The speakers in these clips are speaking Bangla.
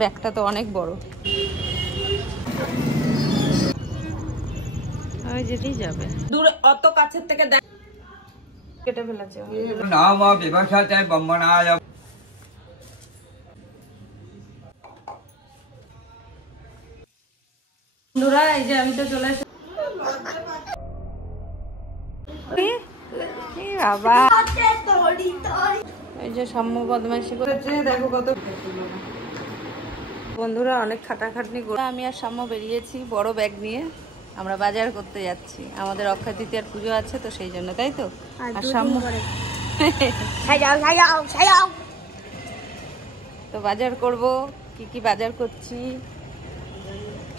ব্যাগটা তো অনেক বড়। ওই যেতেই যাবে দূরে, অত কাছের থেকে দেখ কেটে ফেলেছে। নাম বিভাষাতে বম্বনায়। বন্ধুরা এই যে আমি তো চলে এসেছি। বাবা এই যে সাম্য বদমাইশি করেছে, দেখো কত। বন্ধুরা অনেক খাটাখাটনি করে আমি আর সাম্য বেরিয়েছি বড় ব্যাগ নিয়ে। আমরা বাজার করতে যাচ্ছি, আমাদের অক্ষয় তৃতীয়ার পুজো আছে তো সেই জন্য, তাই তো। আর সাম্য তো বাজার করব, কি কি বাজার করছি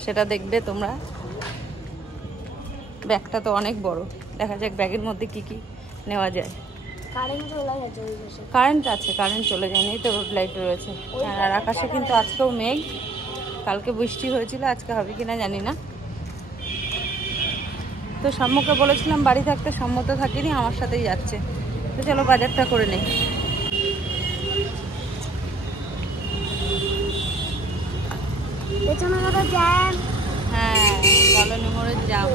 সেটা দেখবে তোমরা। ব্যাগটা তো অনেক বড়, দেখা যাক ব্যাগের মধ্যে কি কি নেওয়া যায়। কারেন্ট আছে, কারেন্ট চলে যায়নি তো, রোড লাইট রয়েছে। আর আকাশে কিন্তু আজকেও মেঘ, কালকে বৃষ্টি হয়েছিল, আজকে হবে কিনা জানি না। তো সাম্যকে বলেছিলাম বাড়ি থাকতে, সাম্য তো থাকিনি, আমার সাথেই যাচ্ছে। তো চলো বাজারটা করে নেই। হ্যাঁ কলোনি মোড়ের জাম।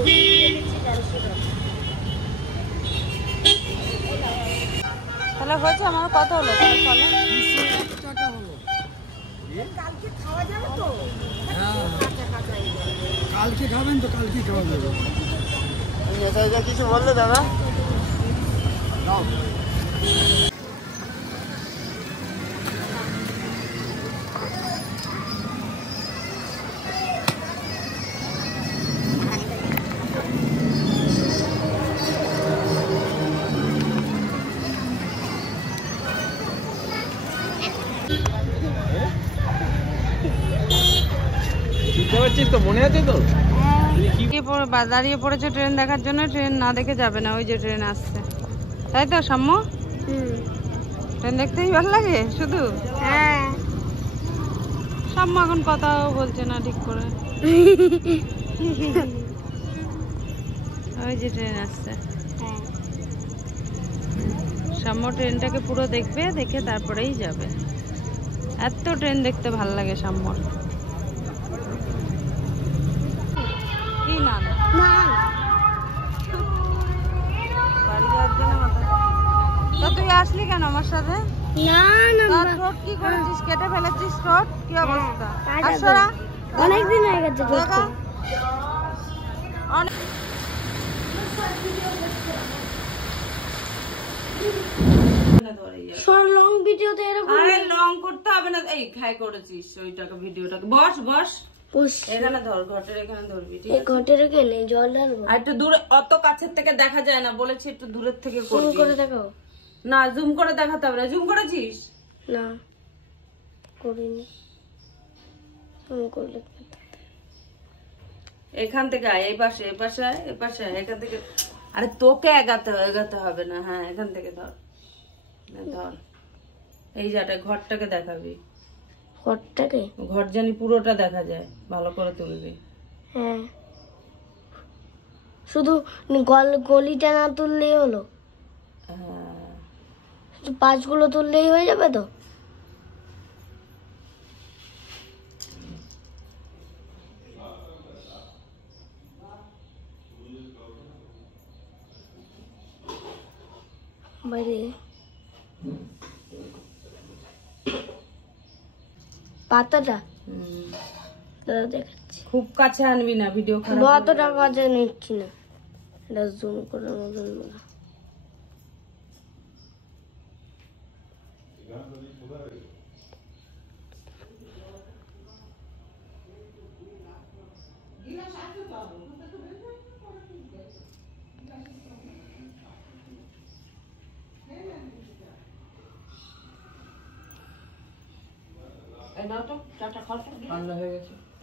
তাহলে হয়েছে, আমার কত হলো তাহলে? কালকে খাবেন তো, কালকে খাওয়া যাবে। কিছু বললে দাদা? তো মনে আছে তো? দাঁড়িয়ে পড়েছে ট্রেন দেখার জন্য, ট্রেন না দেখে যাবে না। ওই যে ট্রেন আসছে, তাই তো সাম্য? ট্রেন দেখতেই ভালো লাগে শুধু। হ্যাঁ সাম্য এখন কথাও বলছে না ঠিক করে। ওই যে ট্রেন আসছে, সাম্য ট্রেনটাকে পুরো দেখবে, দেখে তারপরেই যাবে। এত ট্রেন দেখতে ভাল লাগে সাম্যর। কি না বাড়ি যাওয়ার জন্য মাথা। তা তুই আসলি কেন আমার সাথে? ঠোঁট কি করেছিস? কেটে ফেলেছিস ঠোঁট? কি অবস্থা? অনেকদিন হয়ে গেছে। লং ভিডিওতে এরকম লং করতে হবে না। এই খাই করেছিস ওইটাকে, ভিডিওটাকে বস বস এখানে ধর, ঘটের এখানে ধরবি, ঠিক আছে? ঘটের এখানে জল ঢালবো। আর একটু দূরে, অত কাছের থেকে দেখা যায় না বলেছি, একটু দূরের থেকে করবি। করে দেখাও না, জুম করে দেখাতে হবে না। জুম করেছিস? না করিনি। তুমি করলে এখান থেকে আয়, এই পাশে, এই পাশে আয়, এই পাশে আয়, এখান থেকে। আরে তোকে এগাতে হবে না। হ্যাঁ এখান থেকে ধর, ধর এই জায়গাটা, ঘরটাকে দেখাবি। ঘরটাকে? ঘর জানি পুরোটা দেখা যায়, ভালো করে তুলবি। হ্যাঁ শুধু গলিটা না তুললেই হলো? হ্যাঁ শুধু পাঁচগুলো তুললেই হয়ে যাবে তো? বাইরে পাতাটা দেখাচ্ছি। খুব কাছে আনবি না, ভিডিও খারাপ। অতটা কাছে নিচ্ছি না, এটা জুম করে মতন বলা।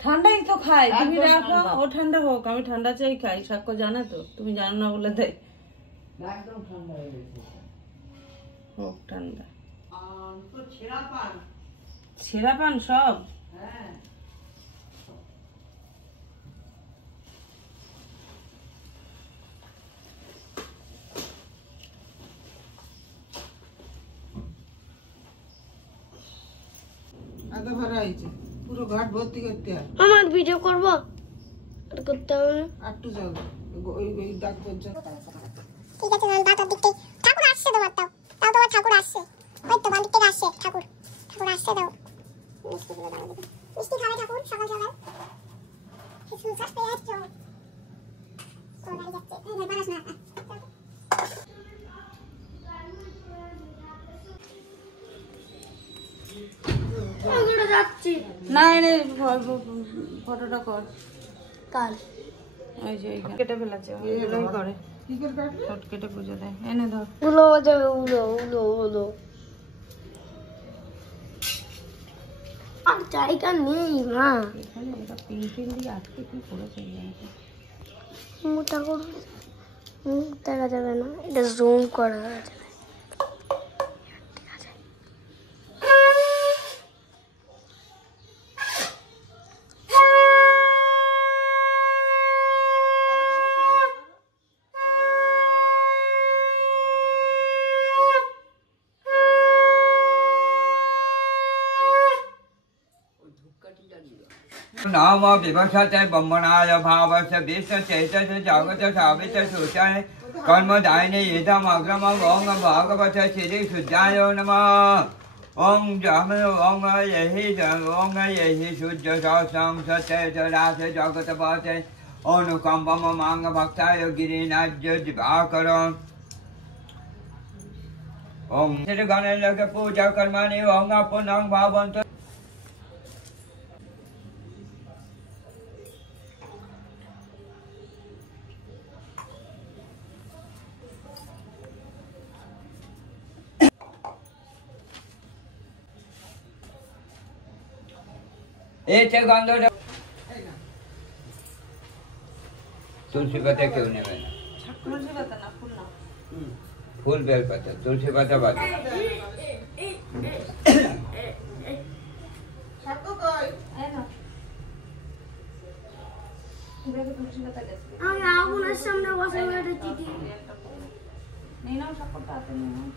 ঠান্ডাই তো খাই, তুমি রাখো। ও ঠান্ডা হোক, আমি ঠান্ডা চাই খাই। সাক্ষ্য জানে তো, তুমি জানো না বলে দেয়। একদম ঠান্ডা হয়ে গেছে। হোক ঠান্ডা। ছেঁড়া পান সব? হ্যাঁ মাথা ভরা হয়েছে পুরো ঘাট ভর্তি করতে হয় আমার ভিডিও করবো আর করতে হবে না আটটু জল ওই দাগ পর্যন্ত ঠিক আছে তাহলে দাঁতার দিক থেকে ঠাকুর আসছে তোমার তাও তোমার ঠাকুর আসছে ওই তো বাঁ দিক থেকে আসছে ঠাকুর আসছে দাও মিষ্টিগুলো দাও দিদি মিষ্টি খাবে ঠাকুর সকাল সকাল কিছু চাষ পেয়ে যাচ্ছ ও গাড়ি যাচ্ছে এই পারাস না ওগুলো যাচ্ছি না এনে ফটোটা কর কাল ওই যে এইখানে কেটে ফেলেছে ওগুলোই করে কি করে কাটবে ছোট কেটে পুজো দেয় এনে ধর উলো যাবে উলো আর জায়গা নেই মা এখানে এটা পিন দিয়ে আটকে কি করেছে মোটা করে দেখা যাবে না এটা জুম করা যাবে नाम विवक्षते ब्रह्मणाय भावस्य विष्णु चैतस्य जागत सावित सूचाय कर्मदायिने एतम् अग्रमम् ओं भागवत श्री शुद्धाय नमः ओं जाम ओं यहि शुद्ध सहस्रं सत्य रास जगत पते अनुकंपम मांग भक्ताय गिरिनाज्य दिवाकर ओं श्री गणेश पूजा कर्माणि ओं पुनः भावन्त गंध तुलसी पत्ता क्यों नहीं मैंने তুলসী পাতা না ফুল না फूल बेल पत्ता तुलसी पत्ता बात এই না দেখো তুলসী পাতা গেছে আমি আগুনের সামনে বসে বেড়াচ্ছি নেই নাও সাপোর্টটা হাতে নিয়ে নাও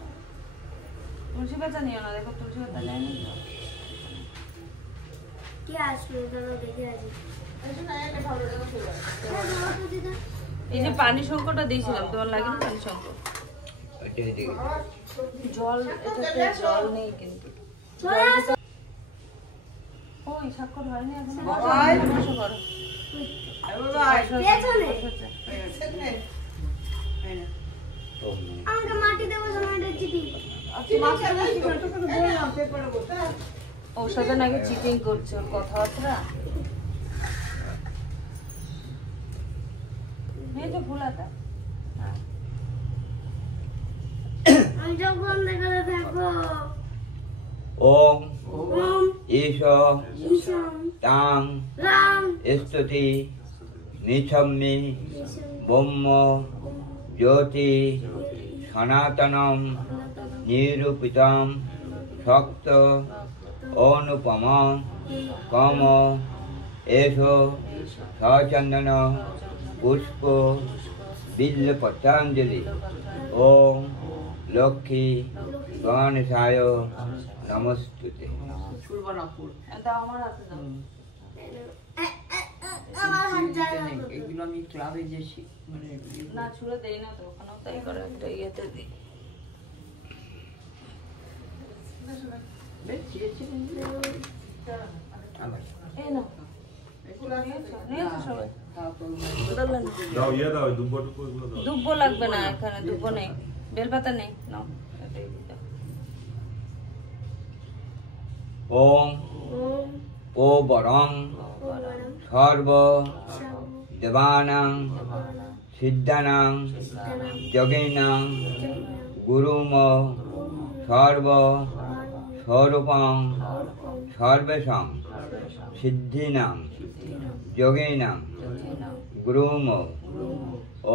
তুলসী পাতা নিও না দেখো তুলসী পাতা নেই না কি আসবে দাদা দেখে আসি এই যে পানি সংকটটা দিয়েছিলাম তোমার লাগে না পানি সংকট জল এটাতে জল নেই কিন্তু ওই স্বাক্ষর হয়নি এখন বসো করো আমাকে মাটি দেবো সময় চিঠি ওর সাথে নাকি চিটিং করছে ওর কথাবার্তা এই তো ভুলাটা আমি যখন দেখাতে থাকবো ओम ওম ईशो ঈশম तां রাম स्तुति निछम्मि ब्रह्म ज्योति सनातनम निरूपितम शक्त अनुपम कम एषो सचंदन पुष्प बिल्ल पत्रांजलि ओम लक्ष्मी गणेशाय नमस्ते এটা আমার হাতে দাও আমার হাত যায় না। এগুলো আমি ক্লাবে যেছি মানে না ছুঁড়ে দেই না তো ওখানেও তাই করে একটা ইয়েতে দিই এই না নিয়েছো সবাই ধরলেন না? দাও ইয়ে দাও দুব্বো টুব্বো এগুলো দাও দুব্বো লাগবে না এখানে দুব্বো নেই বেলপাতা নেই নাও এটাই দিতে ओम ওম ओ बरं ওম सर्व देवानां सिद्धानां यज्ञानां गुरुम सर्व स्वरूपं सर्वेषां सिद्धिनां यज्ञानां गुरुम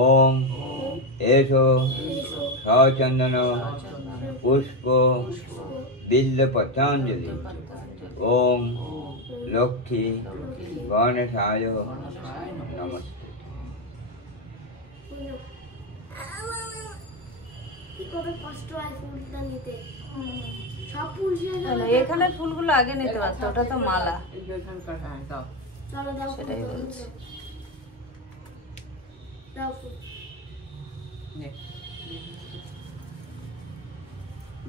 ओम एषो सचंदन पुष्प बिल्ल पत्रांजलि ओम लक्ष्मी गणेशाय नमस्ते। 嗯。 এই না। 嗯。 এই না। 嗯。 এই না। 嗯。 এই না। 嗯。কি কত কষ্ট হয় ফুলটা নিতে সব ফুল শেষ না, না, এখানের ফুলগুলো আগে নিতে পারতো, ওটা তো মালা। চলো দাও সেটাই বলছি। দাও ফুল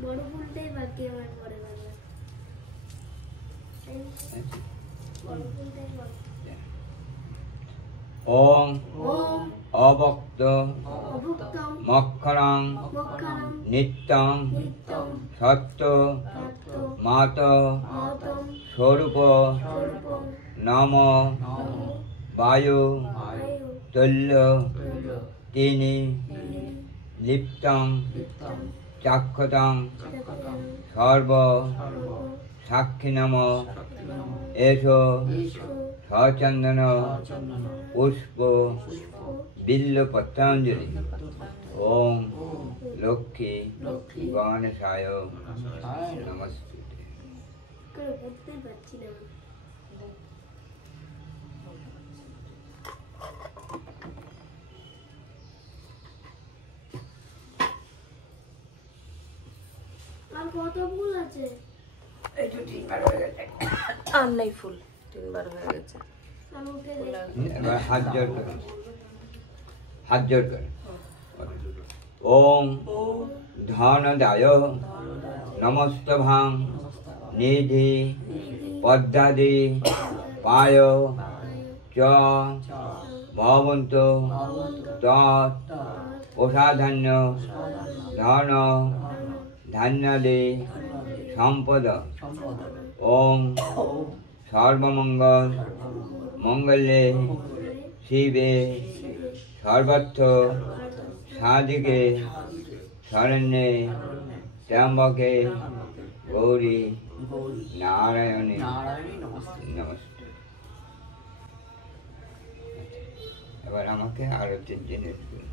বড় ফুলটাই বাকি আমার পরে বাবা বড় ফুলটাই বাকি ওম ওম অভক্ত অভুক্তম মক্ষরং মক্ষরম নিত্যং নিত্যম সত্য সত্য মাত মাতম স্বরূপ স্বরূপম নম নমো বায়ু বায়ু তুল্য তুল্য তিনি লিপ্তং নিত্যম চাক্ষতং চক্রম সর্ব সর্ব সাক্ষিণম এষো সচন্দন পুষ্প বিল্ল পত্রাঞ্জলি ওম লক্ষ্মী গণেশায় নমস্তে। করে পড়তেই পারছি না আর কত ফুল আছে আর নেই ফুল, 3 বার হয়ে গেছে। আমি উঠে দেখি এবার হাত জোর করে, হাত জোর করে। ওম ধনদায় নমস্তভাং নিধি পদ্মাদি পায় চ ভবন্ত তৎ প্রসাধান্য ধন ধান্যাদি সম্পদ। ওম সর্বমঙ্গল মঙ্গলে শিবে সর্বত্র সাধিকে শরণ্যে ত্র্যম্বকে গৌরী নারায়ণে নমস্তে। এবার আমাকে আরো 3 জিনিস বলুন।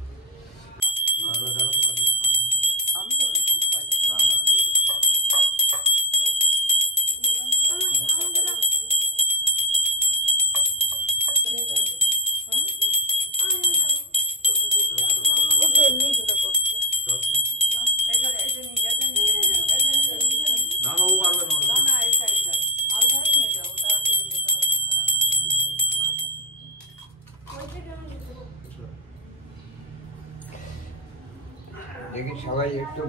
না না ও পারবে না দেখি সবাই একটু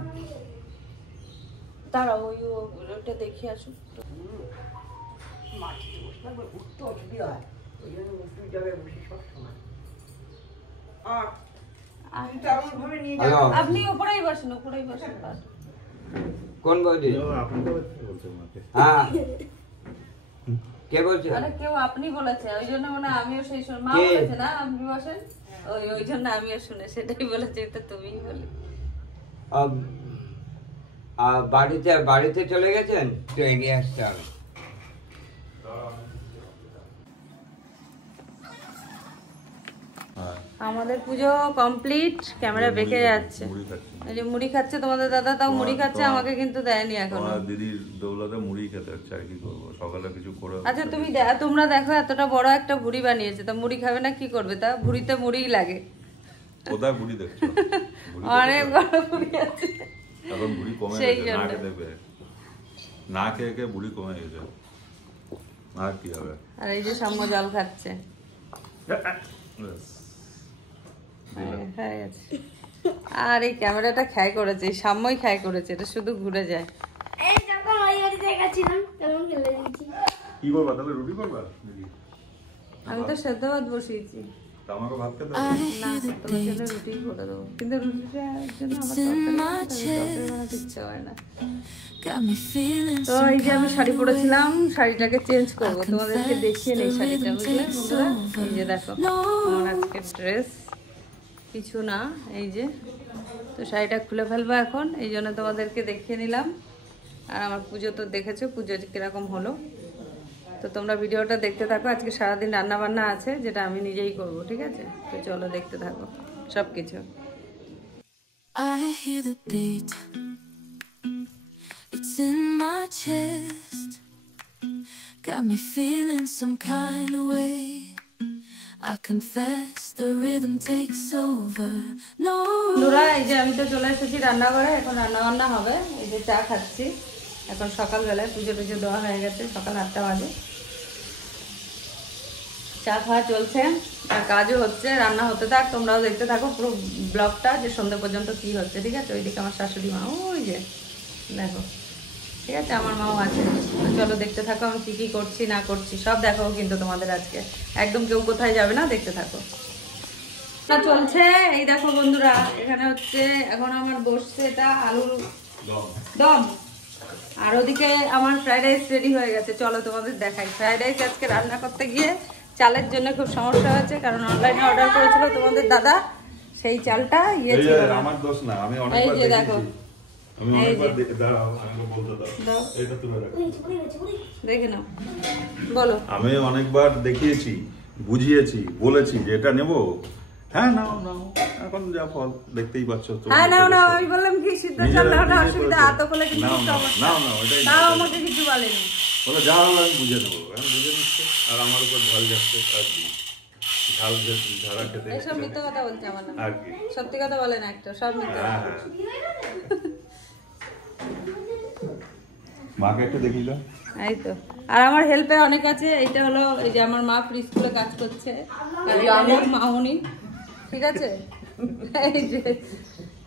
তারা ওইটা দেখে আসুক। হ্যালো, আপনি উপরেই বসেন, উপরেই বসেন। কোন বৌদি? আপনি তো বলছেন আমাকে হ্যাঁ, কে বলছে? আরে কেউ আপনি বলেছে, ওই জন্য মানে আমিও সেই শুনে, মা কে? বলেছে না আপনি বসেন, ওই জন্য আমিও শুনে সেটাই বলেছে, এটা তুমিই বলে। বাড়িতে চলে গেছেন তো, এগিয়ে আসতে হবে। আমাদের পুজো কমপ্লিট, ক্যামেরা বেঁকে যাচ্ছে। মুড়ি খাচ্ছি এই যে মুড়ি খাচ্ছে তোমাদের দাদা, তাও মুড়ি খাচ্ছে, আমাকে কিন্তু দেয়নি এখনো। তোমার দিদির দৌলতে মুড়ি খেতে হচ্ছে, আর কি করবো, সকালে কিছু করে আচ্ছা তোমরা দেখো, এতটা বড় একটা ভুড়ি বানিয়েছে, তা মুড়ি খাবে না কি করবে? তা ভুড়িতে মুড়িই লাগে। কোথায় মুড়ি দেখছো? মুড়ি অনেক দেখছো? বড় ভুড়ি আছে এখন মুড়ি কমে সেই গেছে, না জন্য। খেতে পেয়ে, না খেয়ে খেয়ে মুড়ি কমে গেছে, আর কি হবে। আর এই যে সাম্য জল খাচ্ছে। ব্যাস। হয়ে গেছে। আর এই ক্যামেরাটা খেয়াল করেছে, এই সাম্যই খেয়াল করেছে, এটা শুধু ঘুরে যায়। এই যখন ওই বাড়িতে গেছিলাম তখন ফেলে দিয়েছি কি করবা তাহলে, রুটি করবা দিদি? আমি তো সেদ্ধ ভাত বসিয়েছি, তা আমাকে ভাত খেতে না তোমার জন্য রুটি করে দেবো, কিন্তু রুটিটার জন্য আমার তরকারি বানাতে ইচ্ছে হয় না। তো এই যে আমি শাড়ি পরেছিলাম, শাড়িটাকে চেঞ্জ করবো, তোমাদেরকে দেখিয়ে নেই শাড়িটা, বুঝলে বন্ধুরা? এই যে দেখো আমার আজকের ড্রেস, কিছু না, এই যে। তো শাড়িটা খুলে ফেলবো এখন, এই জন্য তোমাদেরকে দেখিয়ে নিলাম। আর আমার পুজো তো দেখেছো, পুজো কিরকম হলো। তো তোমরা ভিডিওটা দেখতে থাকো, আজকে সারাদিন রান্না বান্না আছে, যেটা আমি নিজেই করব, ঠিক আছে? তো চলো দেখতে থাকো সব কিছু। I hear the beat, it's in my chest, got me feeling some kind of way. I confess the rhythm takes over. No. Nura, এই যে আমি তো চলে এসেছি রান্নাঘরে, এখন রান্না বান্না হবে। এই যে চা খাচ্ছি, এখন সকালবেলায় পুজো টুজো দেওয়া হয়ে গেছে, সকাল 8টা বাজে। চা খাওয়া চলছে আর কাজও হচ্ছে, রান্না হতে থাক, তোমরাও দেখতে থাকো পুরো ব্লগটা, যে সন্ধ্যা পর্যন্ত কি হচ্ছে, ঠিক আছে? ওইদিকে আমার শাশুড়ি মা, ওই যে দেখো, ঠিক আছে, আমার মাও আছে। চলো দেখতে থাকো আমি কি কি করছি না করছি, সব দেখো কিন্তু তোমাদের আজকে, একদম কেউ কোথায় যাবে না, দেখতে থাকো। চলছে এই দেখো বন্ধুরা, এখানে হচ্ছে এখন আমার বসছে এটা আলুর দম, আর ওদিকে আমার ফ্রাইড রাইস রেডি হয়ে গেছে। চলো তোমাদের দেখাই। ফ্রাইড রাইস আজকে রান্না করতে গিয়ে চালের জন্য খুব সমস্যা হয়েছে, কারণ অনলাইনে অর্ডার করেছিল তোমাদের দাদা, সেই চালটা ইয়ে ছিল না। আমার দোষ না, আমি অনেকবার দেখেছি, আমি অনেকবার দাঁড়াও আমাকে বলতে দাও, এটা তুলে রাখো, দেখে নাও, বলো। আমি অনেকবার দেখিয়েছি, বুঝিয়েছি, বলেছি যে এটা নেব, হ্যাঁ নাও নাও, এখন যা ফল দেখতেই পাচ্ছ। হ্যাঁ নাও নাও, আমি বললাম কি সিদ্ধ চাল নাও, অসুবিধা, হাত বলে কিছু নাও নাও, ওটাই তাও আমাকে কিছু বলেনি, বলে যা হলো আমি বুঝে নেবো, আমি বুঝে নিচ্ছি, আর আমার উপর ঝাল যাচ্ছে আর কি, ঝাল ঝাড়া খেতে এসব মিথ্যে কথা বলছে আমার না, আর কি, সত্যি কথা বলে না একটা, সব মিথ্যে কথা। মাকে একটু দেখিল, এই তো। আর আমার হেল্পে অনেক আছে, এইটা হলো এই যে আমার মা প্রি স্কুলে কাজ করছে, মামনি, ঠিক আছে, এই যে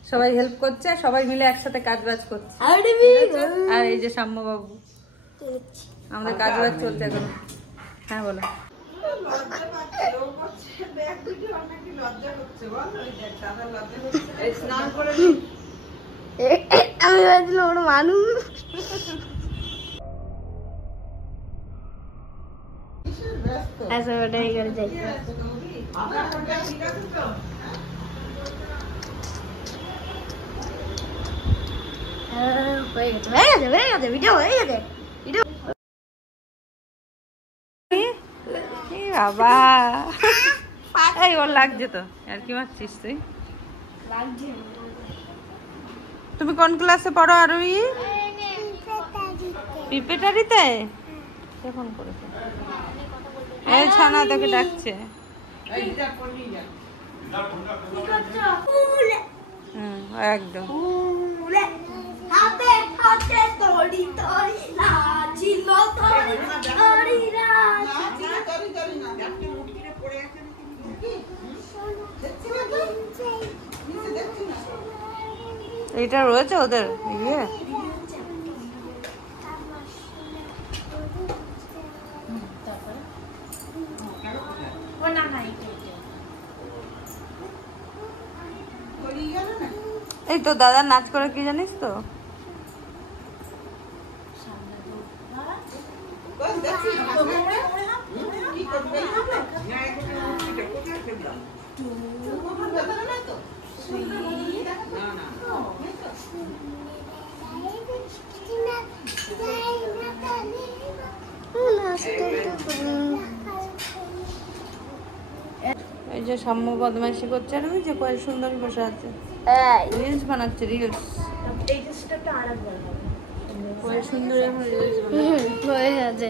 সবাই হেল্প করছে, সবাই মিলে একসাথে কাজ বাজ করছে। আর এই যে সাম্য বাবু, আমাদের কাজ বাজ চলছে এখন। হ্যাঁ বলো। আমি ভাবছিলাম ওরা মানুষ। আচ্ছা ওটাই করে যাই। হয়ে গেছে ভিডিও হয়ে গেছে। বাবা এই ওর লাগছে তো, আর কি মারছিস তুই? তুমি কোন ক্লাসে পড়ো আরোহী? পিপেটারিতে? ফোন করেছে, এই ছানা তোকে ডাকছে। একদম এইটা রয়েছে ওদের ইয়ে। এই তো দাদা নাচ করে কি জানিস তো? এই যে সাম্য বদমাইশি করছে, আর ওই যে কয়েক সুন্দরী বসে আছে, রিলস বানাচ্ছে, রিলস। কয়েক সুন্দরী এখন রিলস বানাচ্ছে।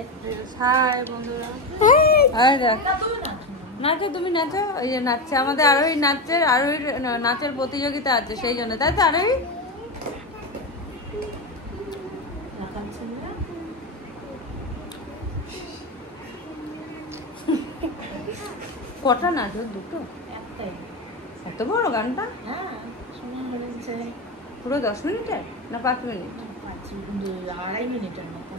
হাই বন্ধুরা, আর দেখ নাচো, তুমি নাচো। ওই যে নাচছে আমাদের আরোহী, নাচের আরোহীর নাচের প্রতিযোগিতা আছে সেই জন্য, তাই তো আরোহী? কটা নাচো? দুটো? এত বড় গানটা? পুরো 10 মিনিটের না 5 মিনিট? 2.5 মিনিটের মতো।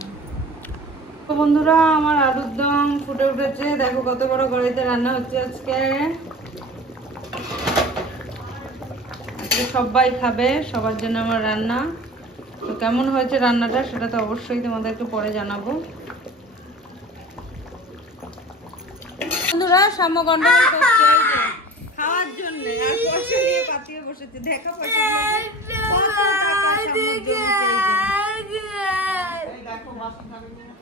তো বন্ধুরা আমার আলুর দম ফুটে উঠেছে, দেখো কত বড় কড়াইতে রান্না হচ্ছে আজকে। সবাই খাবে, সবার জন্য আমার রান্না। তো কেমন হয়েছে রান্নাটা সেটা তো অবশ্যই তোমাদেরকে পরে জানাবো। বন্ধুরা সাম্য গন্ডগোল করছে খাওয়ার জন্য, আর পয়সা নিয়ে পাতিয়ে বসেছে। দেখো পয়সা কত টাকা সাম্যর জন্য।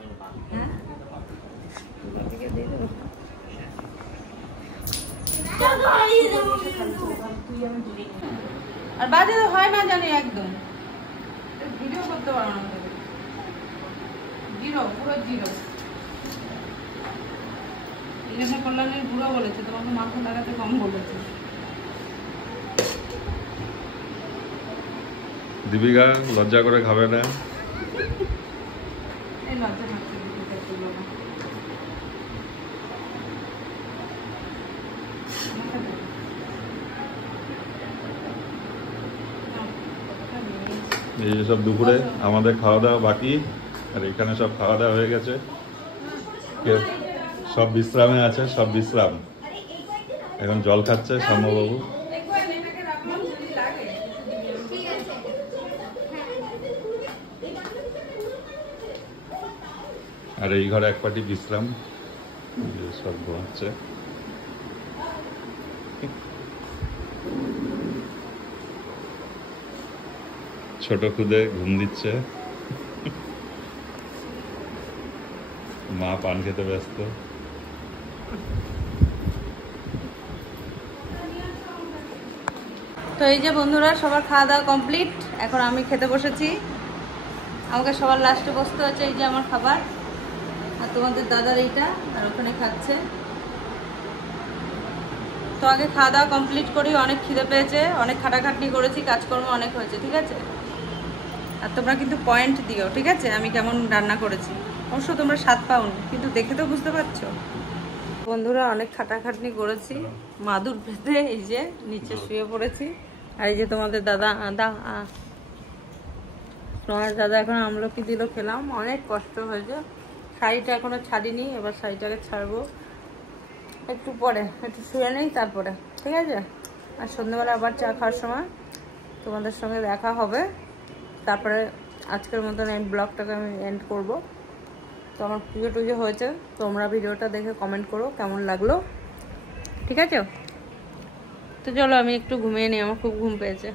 আর বাজে তো হয় না জানি, একদম ভিডিও করতে পারো না, জিরো, পুরো জিরো। জন্য কল্যাণের বুড়ো বলেছে তোমাকে মাথা লাগাতে কম বলেছে। দীপিকা লজ্জা করে খাবে না। এই লজ্জা থাকছে এই সব দুপুরে আমাদের খাওয়া দাওয়া বাকি, আর এখানে সব খাওয়া দাওয়া হয়ে গেছে, সব বিশ্রামে আছে, সব বিশ্রাম। এখন জল খাচ্ছে সাম্যবাবু। আর এই ঘরে এক পাটি বিশ্রাম, সব ঘুমাচ্ছে। ছোট খুদে ঘুম দিচ্ছে, মা পান খেতে ব্যস্ত। তো এই যে বন্ধুরা সবার খাওয়া দাওয়া কমপ্লিট, এখন আমি খেতে বসেছি। আমাকে সবার লাস্টে বসতে হচ্ছে। এই যে আমার খাবার, আর তোমাদের দাদার এইটা, আর ওখানে খাচ্ছে। তো আগে খাওয়া দাওয়া কমপ্লিট করি, অনেক খিদে পেয়েছে, অনেক খাটাখাটনি করেছি, কাজকর্ম অনেক হয়েছে, ঠিক আছে? আর তোমরা কিন্তু পয়েন্ট দিও, ঠিক আছে, আমি কেমন রান্না করেছি। অবশ্য তোমরা স্বাদ পাওনি, কিন্তু দেখে তো বুঝতে পারছো। বন্ধুরা অনেক খাটাখাটনি করেছি, মাদুর পেতে এই যে নিচে শুয়ে পড়েছি। আর এই যে তোমাদের দাদা তোমার দাদা এখন আমলকি দিল, খেলাম, অনেক কষ্ট হয়েছে। শাড়িটা এখনো ছাড়িনি, এবার শাড়িটাকে ছাড়বো একটু পরে, একটু শুয়ে নেই তারপরে, ঠিক আছে? আর সন্ধ্যেবেলা আবার চা খাওয়ার সময় তোমাদের সঙ্গে দেখা হবে। তারপরে আজকের মতন এই ব্লগটাকে আমি এন্ড করব। তো আমার পুজো টুজো হয়েছে, তোমরা ভিডিওটা দেখে কমেন্ট করো কেমন লাগলো, ঠিক আছে? তো চলো আমি একটু ঘুমিয়ে নিই, আমার খুব ঘুম পেয়েছে।